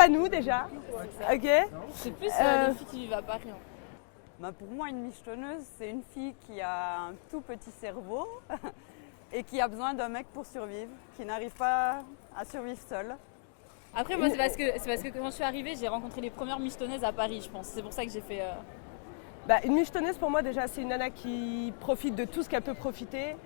pas nous déjà. Ok. C'est plus les filles qui vivent à Paris. Pour moi, une michetonneuse, c'est une fille qui a un tout petit cerveau et qui a besoin d'un mec pour survivre, qui n'arrive pas à survivre seule. Après, moi, c'est parce que quand je suis arrivée, j'ai rencontré les premières michetonneuses à Paris, je pense. C'est pour ça que j'ai fait... Une michetonneuse, pour moi, déjà, c'est une nana qui profite de tout ce qu'elle peut profiter.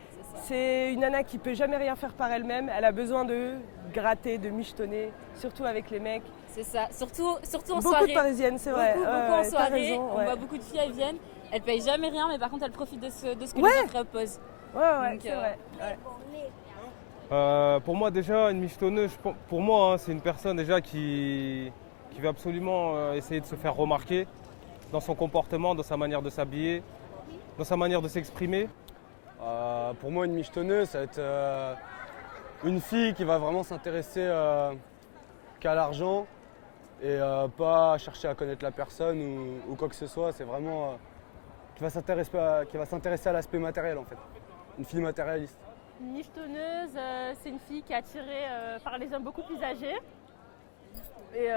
C'est une nana qui peut jamais rien faire par elle-même. Elle a besoin de gratter, de michetonner, surtout avec les mecs. C'est ça, surtout en beaucoup soirée. Beaucoup de parisiennes, c'est vrai. Beaucoup en soirée, raison, on voit beaucoup de filles, elles viennent. Elles payent jamais rien, mais par contre, elles profitent de ce que les autres proposent. Ouais, donc, c'est vrai. Pour moi déjà une michetonneuse, pour moi c'est une personne déjà qui veut absolument essayer de se faire remarquer dans son comportement, dans sa manière de s'habiller, dans sa manière de s'exprimer. Pour moi une michetonneuse ça va être une fille qui va vraiment s'intéresser qu'à l'argent et pas chercher à connaître la personne ou quoi que ce soit. C'est vraiment qui va s'intéresser à l'aspect matériel en fait. Une fille matérialiste. Une michetonneuse, c'est une fille qui est attirée par les hommes beaucoup plus âgés et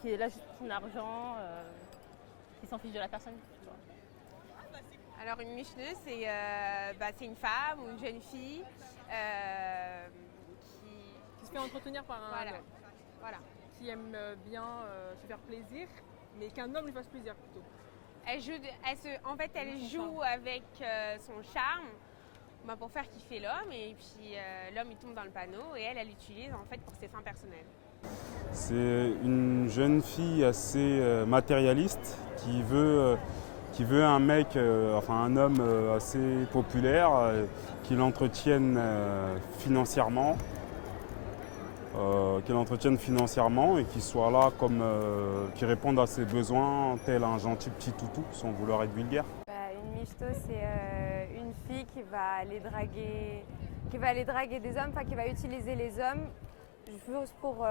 qui est là juste pour son argent, qui s'en fiche de la personne. Alors une michetonneuse, c'est une femme ou une jeune fille qui se fait entretenir par un homme. Voilà. Qui aime bien se faire plaisir, mais qu'un homme lui fasse plaisir plutôt. Elle joue avec son charme. Pour faire kiffer l'homme et puis l'homme il tombe dans le panneau et elle l'utilise en fait pour ses fins personnelles. C'est une jeune fille assez matérialiste qui veut un mec, un homme assez populaire qui l'entretienne financièrement. Et qui soit là qui réponde à ses besoins tel un gentil petit toutou sans vouloir être vulgaire. Une michto c'est une fille qui va aller draguer des hommes, qui va utiliser les hommes juste pour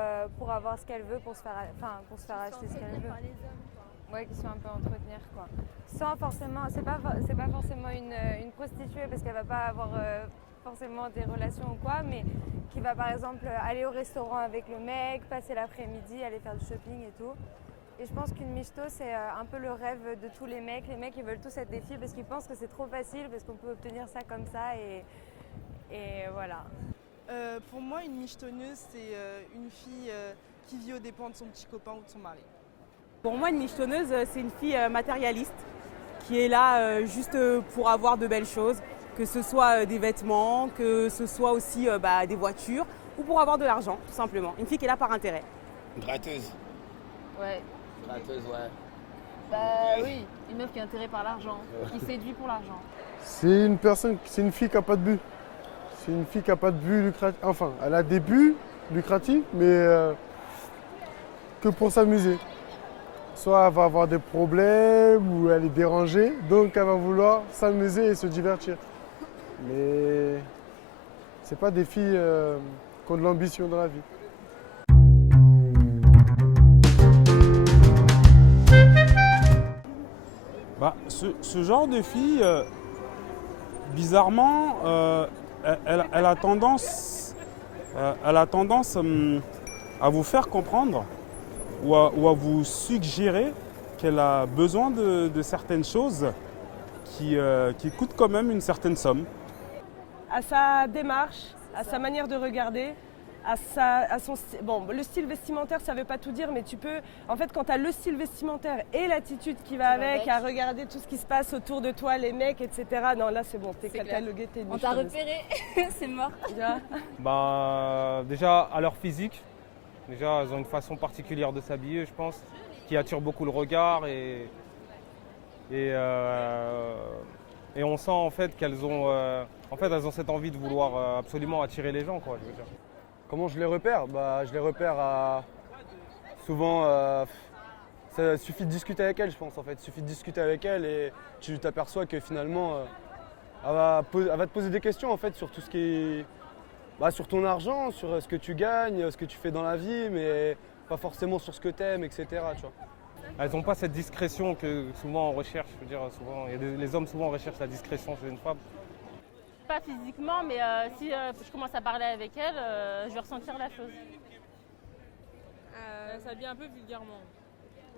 avoir ce qu'elle veut, pour se faire acheter ce qu'elle veut. Ouais, qui sont un peu entretenir quoi. Sans forcément, c'est pas forcément une prostituée parce qu'elle va pas avoir forcément des relations ou quoi, mais qui va par exemple aller au restaurant avec le mec, passer l'après-midi, aller faire du shopping et tout. Et je pense qu'une michto, c'est un peu le rêve de tous les mecs. Les mecs, ils veulent tous être des filles parce qu'ils pensent que c'est trop facile, parce qu'on peut obtenir ça comme ça et voilà. Pour moi, une michetonneuse, c'est une fille qui vit aux dépens de son petit copain ou de son mari. Pour moi, une michetonneuse, c'est une fille matérialiste qui est là juste pour avoir de belles choses, que ce soit des vêtements, que ce soit aussi des voitures ou pour avoir de l'argent, tout simplement. Une fille qui est là par intérêt. Gratteuse. Ouais. Gratteuse, ouais. Oui, une meuf qui est attirée par l'argent, qui séduit pour l'argent. C'est une fille qui n'a pas de but. C'est une fille qui n'a pas de but lucratif. Enfin, elle a des buts lucratifs, mais que pour s'amuser. Soit elle va avoir des problèmes ou elle est dérangée, donc elle va vouloir s'amuser et se divertir. Mais c'est pas des filles qui ont de l'ambition dans la vie. Ce genre de fille, bizarrement, elle a tendance à vous faire comprendre ou à vous suggérer qu'elle a besoin de certaines choses qui coûtent quand même une certaine somme. À sa démarche, à sa manière de regarder, le style vestimentaire, ça ne veut pas tout dire, mais tu peux, en fait, quand tu as le style vestimentaire et l'attitude qui va avec, à regarder tout ce qui se passe autour de toi, les mecs, etc. Non, là, c'est bon, t'es catalogué, t'es une On t'a repéré, c'est mort. Déjà, à leur physique, déjà, elles ont une façon particulière de s'habiller, je pense, qui attire beaucoup le regard et on sent en fait qu'elles ont, elles ont cette envie de vouloir absolument attirer les gens, quoi, je veux dire. Comment je les repère ? Je les repère souvent. Ça suffit de discuter avec elles, je pense en fait. Il suffit de discuter avec elles et tu t'aperçois que finalement, elle va te poser des questions en fait sur tout ce qui est, sur ton argent, sur ce que tu gagnes, ce que tu fais dans la vie, mais pas forcément sur ce que tu aimes, etc. Tu vois. Elles n'ont pas cette discrétion que souvent on recherche. Je veux dire, souvent, les hommes souvent recherchent la discrétion chez une femme. Pas physiquement, mais si je commence à parler avec elle, je vais ressentir la chose. Elles s'habillent un peu vulgairement.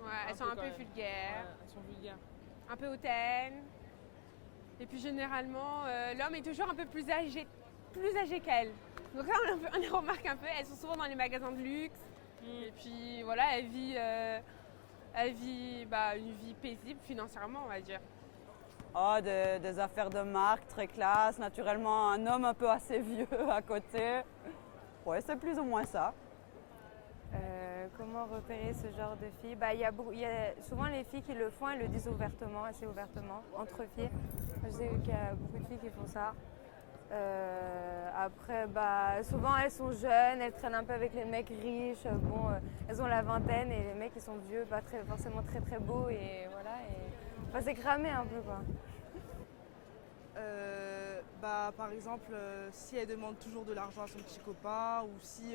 Ouais, elles sont un peu vulgaires. Ouais, elles sont vulgaires. Un peu hautaines. Et puis généralement, l'homme est toujours un peu plus âgé qu'elle. Donc là, on les remarque un peu. Elles sont souvent dans les magasins de luxe. Et puis voilà, elles vivent une vie paisible financièrement, on va dire. Oh, des affaires de marque très classe, naturellement un homme un peu assez vieux à côté. Ouais, c'est plus ou moins ça. Comment repérer ce genre de filles? Il y a souvent les filles qui le font, elles le disent ouvertement, assez ouvertement, entre filles. Je sais qu'il y a beaucoup de filles qui font ça. Après, souvent elles sont jeunes, elles traînent un peu avec les mecs riches. Elles ont la vingtaine et les mecs ils sont vieux, pas forcément très très beaux et voilà. C'est cramé un peu quoi. Par exemple, si elle demande toujours de l'argent à son petit copain ou si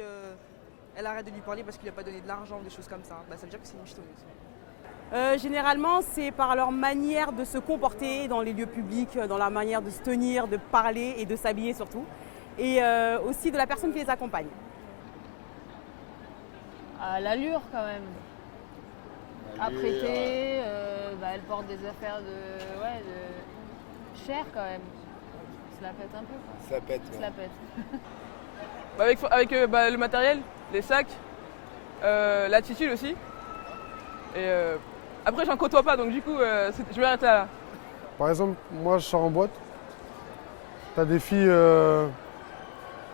elle arrête de lui parler parce qu'il n'a pas donné de l'argent ou des choses comme ça, ça veut dire que c'est une michetonneuse. Généralement, c'est par leur manière de se comporter dans les lieux publics, dans la manière de se tenir, de parler et de s'habiller surtout. Et aussi de la personne qui les accompagne. L'allure quand même. Apprêtée, elle porte des affaires de cher quand même. Se la pète un peu quoi. Ça pète. Se la pète. Avec le matériel, les sacs, l'attitude aussi. Et après j'en côtoie pas donc du coup je vais arrêter là. Par exemple, moi je sors en boîte. T'as des filles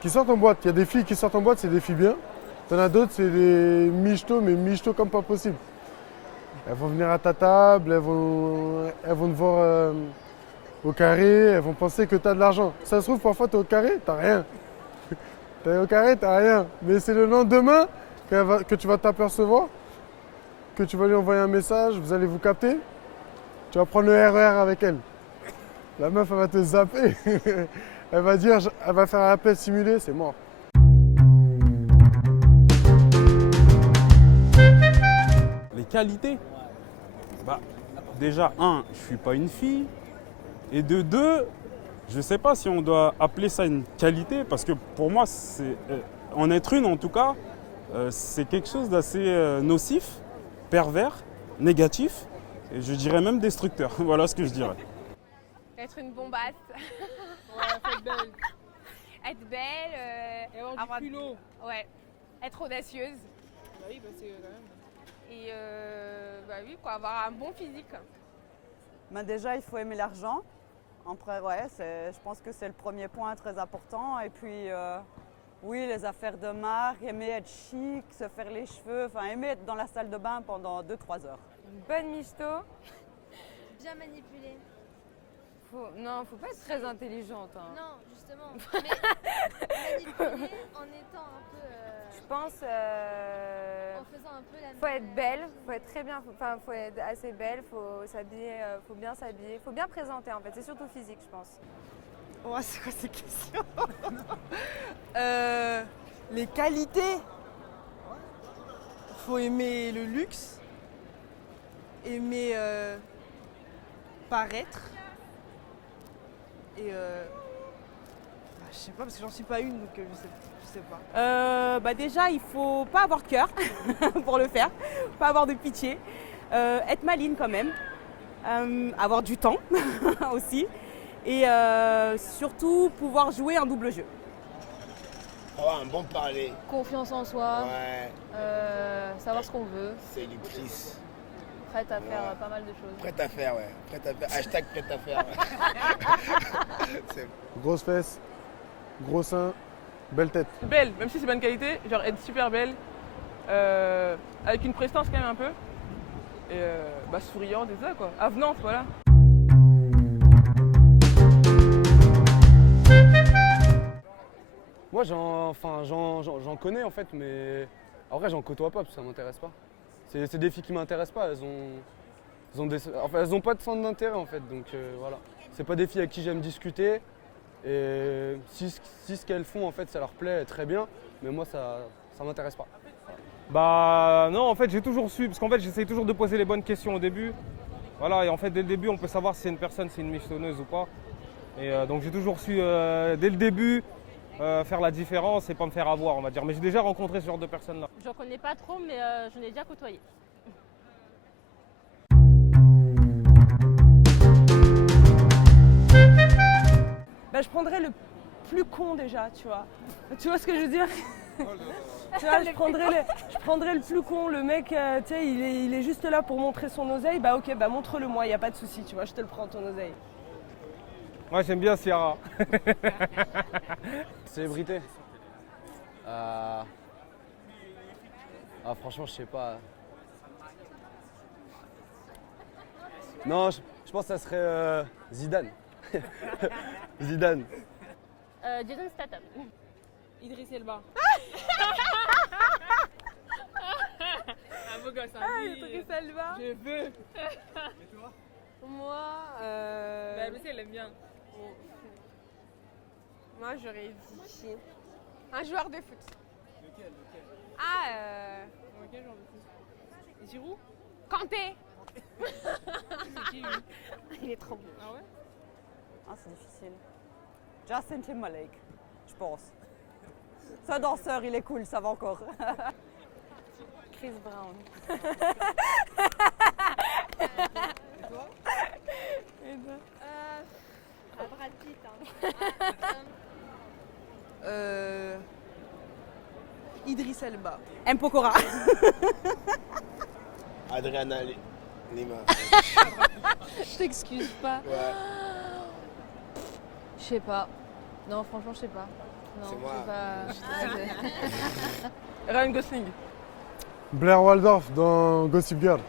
qui sortent en boîte. Il y a des filles qui sortent en boîte, c'est des filles bien. T'en as d'autres, c'est des michtos, mais michtos comme pas possible. Elles vont venir à ta table, elles vont te voir au carré, elles vont penser que t'as de l'argent. Ça se trouve, parfois t'es au carré, t'as rien. T'es au carré, t'as rien. Mais c'est le lendemain que tu vas t'apercevoir, que tu vas lui envoyer un message, vous allez vous capter. Tu vas prendre le RER avec elle. La meuf, elle va te zapper. Elle va faire un appel simulé, c'est mort. Les qualités. Déjà, je suis pas une fille. Et de deux, je ne sais pas si on doit appeler ça une qualité, parce que pour moi, en être une en tout cas, c'est quelque chose d'assez nocif, pervers, négatif, et je dirais même destructeur. Voilà ce que je dirais. Être une bombasse. Ouais, être belle. Être belle. Et avoir du culot. Ouais. Être audacieuse. Bah oui, c'est quand même. Et oui, quoi, avoir un bon physique. Déjà, il faut aimer l'argent. Après, je pense que c'est le premier point très important. Et puis, oui, les affaires de marque, aimer être chic, se faire les cheveux, aimer être dans la salle de bain pendant 2-3 heures. Une bonne michto. Bien manipulée. Faut pas être très intelligente. Hein. Non, justement. Mais manipulée en étant un peu... Je pense... en faisant un peu la... Faut être belle, faut être très bien, faut être assez belle, faut s'habiller, faut bien s'habiller, faut bien présenter en fait. C'est surtout physique, je pense. Ouais, c'est quoi ces questions? Les qualités. Faut aimer le luxe, aimer paraître. Et je sais pas parce que j'en suis pas une donc je sais pas. Déjà, il faut pas avoir cœur pour le faire, pas avoir de pitié, être maligne quand même, avoir du temps aussi et surtout pouvoir jouer un double jeu. Avoir un bon parler. Confiance en soi, savoir ce qu'on veut. Séductrice. Prête à faire pas mal de choses. Prête à faire, ouais. Prête à faire. Hashtag prête à faire. Grosse fesse, gros sein, belle tête. Belle, même si c'est pas une qualité, genre être super belle, avec une prestance quand même un peu, et souriante et ça quoi, avenante voilà. Moi j'en connais en fait, mais en vrai j'en côtoie pas parce que ça m'intéresse pas. C'est des filles qui m'intéressent pas, elles ont pas de centre d'intérêt en fait, donc voilà. C'est pas des filles avec qui j'aime discuter, et si ce qu'elles font en fait ça leur plaît, très bien, mais moi ça m'intéresse pas. Non, en fait j'ai toujours su, parce qu'en fait j'essaye toujours de poser les bonnes questions au début. Voilà, et en fait dès le début on peut savoir si c'est une personne, c'est une michetonneuse ou pas. Et donc j'ai toujours su dès le début faire la différence et pas me faire avoir, on va dire. Mais j'ai déjà rencontré ce genre de personnes-là. J'en connais pas trop, mais j'en ai déjà côtoyé. Bah, je prendrais le plus con déjà, tu vois. Tu vois ce que je veux dire? Tu vois, je prendrais le plus con, le mec, tu sais, il est juste là pour montrer son oseille. Bah ok, bah montre-le moi, y a pas de souci, tu vois, je te le prends ton oseille. Moi j'aime bien Ciara. Célébrité. Franchement, je sais pas. Non, je pense que ça serait Zidane. Zidane. Jason Statham. Idriss Elba. Un beau gosse, hein. Idriss Elba. Je veux. Et toi? Moi, Bah, elle aussi, elle aime bien. moi j'aurais dit un joueur de foot. Lequel? Quel genre de foot? Giroud? Kanté. C'est qui, lui? Il est trop beau. Ah ouais? Ah, c'est difficile. Justin Timberlake, je pense. Ce danseur, il est cool, ça va encore. Chris Brown. Et toi? Brad Pitt. Hein. Idriss Elba. M. Pokora. Adriana Lima. Je t'excuse pas. Ouais. Je sais pas. Non, franchement, je sais pas. Non, C'est je moi. sais pas. Ryan Gosling. Blair Waldorf dans Gossip Girl.